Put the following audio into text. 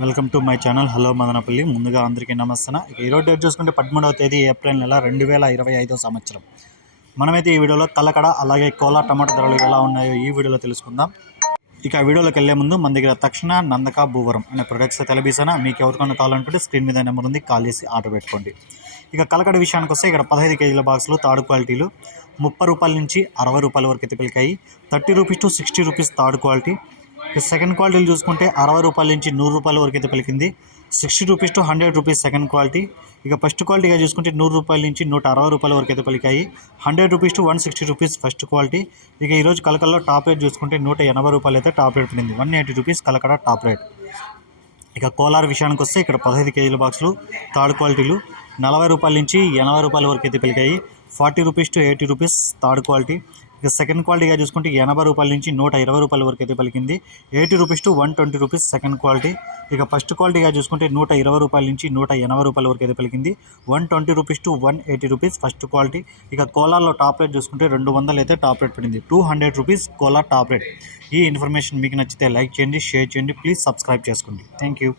Welcome to my channel. Hello Madanapalle. ముందుగా అందరికీ నమస్తే ఇక ఈరోజు డేట్ చూసుకుంటే పదమూడవ తేదీ ఏప్రిల్ నెల రెండు వేల ఇరవై ఐదో సంవత్సరం. మనమైతే ఈ వీడియోలో కలకడ అలాగే కోలా టమాటా ధరలు ఎలా ఉన్నాయో ఈ వీడియోలో తెలుసుకుందాం. ఇక వీడియోలోకి వెళ్ళే ముందు మన దగ్గర తక్షణ నందక భూవరం అనే ప్రొడక్ట్స్ తెలబీసానా. మీకు ఎవరికైనా కావాలనుకుంటే స్క్రీన్ మీద నెంబర్ ఉంది కాల్ చేసి ఆర్డర్ పెట్టుకోండి. ఇక కలకడ విషయానికి వస్తే ఇక్కడ పదహైదు కేజీల బాక్సులు తాడు క్వాలిటీలు ముప్పై రూపాయల నుంచి అరవై రూపాయల వరకు అయితే పిలికాయి. Thirty rupees to sixty rupees third quality second క్వాలిటీలు చూసుకుంటే అరవై రూపాయల నుంచి నూరు రూపాయల వరకు అయితే పలికింది. Sixty rupees to hundred rupees second quality ఇక ఫస్ట్ క్వాలిటీగా చూసుకుంటే నూరు రూపాయల నుంచి నూట అరవై రూపాయల వరకు అయితే పలికాయి. Hundred rupees to one sixty rupees first quality ఇక ఈరోజు కలకల్లో టాప్ రేట్ చూసుకుంటే నూట ఎనభై రూపాయలు అయితే టాప్ రేట్ పడింది one eighty rupees Kalakada top rate ఇక కోలార్ విషయానికి వస్తే ఇక్కడ పదహైదు కేజీల బాక్సులు థర్డ్ క్వాలిటీలు నలభై రూపాయల నుంచి ఎనభై రూపాయల వరకు అయితే పలికాయి. Forty rupees to eighty rupees third quality ఇక సెకండ్ క్వాలిటీగా చూసుకుంటే ఎనభై రూపాయల నుంచి నూట ఇరవై రూపాయల వరకు అయితే పలికింది. Eighty rupees to one twenty rupees second quality ఇక ఫస్ట్ క్వాలిటీగా చూసుకుంటే నూట ఇరవై రూపాయల నుంచి నూట ఎనభై రూపాయల వరకు అయితే పలికింది. One twenty rupees to one eighty rupees first quality ఇక కోలార్లో టాప్ రేట్ చూసుకుంటే రెండు వందలు అయితే టాప్ రేట్ పడింది. Two hundred rupees Kolar top rate ఈ ఇన్ఫర్మేషన్ మీకు నచ్చితే లైక్ చేయండి షేర్ చేయండి. ప్లీజ్ సబ్స్క్రైబ్ చేసుకోండి. Thank you